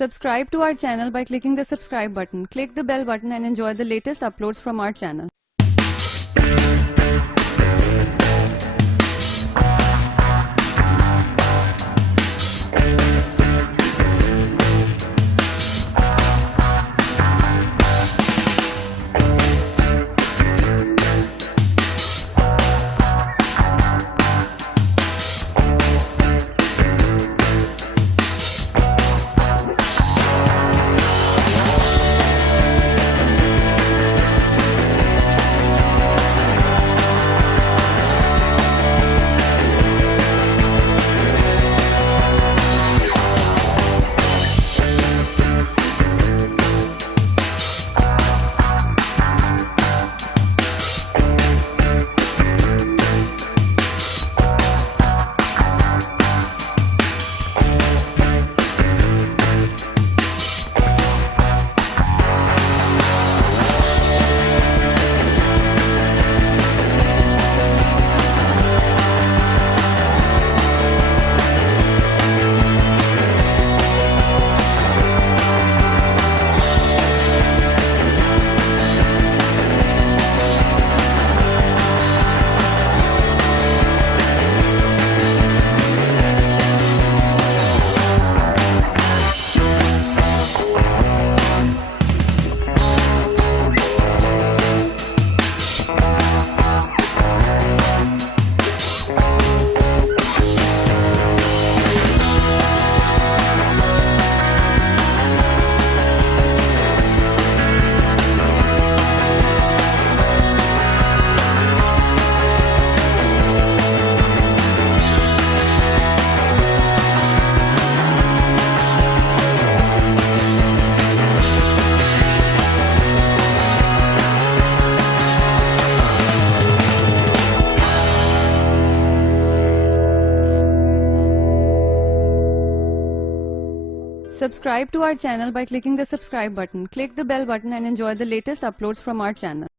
Subscribe to our channel by clicking the subscribe button. Click the bell button and enjoy the latest uploads from our channel. Subscribe to our channel by clicking the subscribe button. Click the bell button and enjoy the latest uploads from our channel.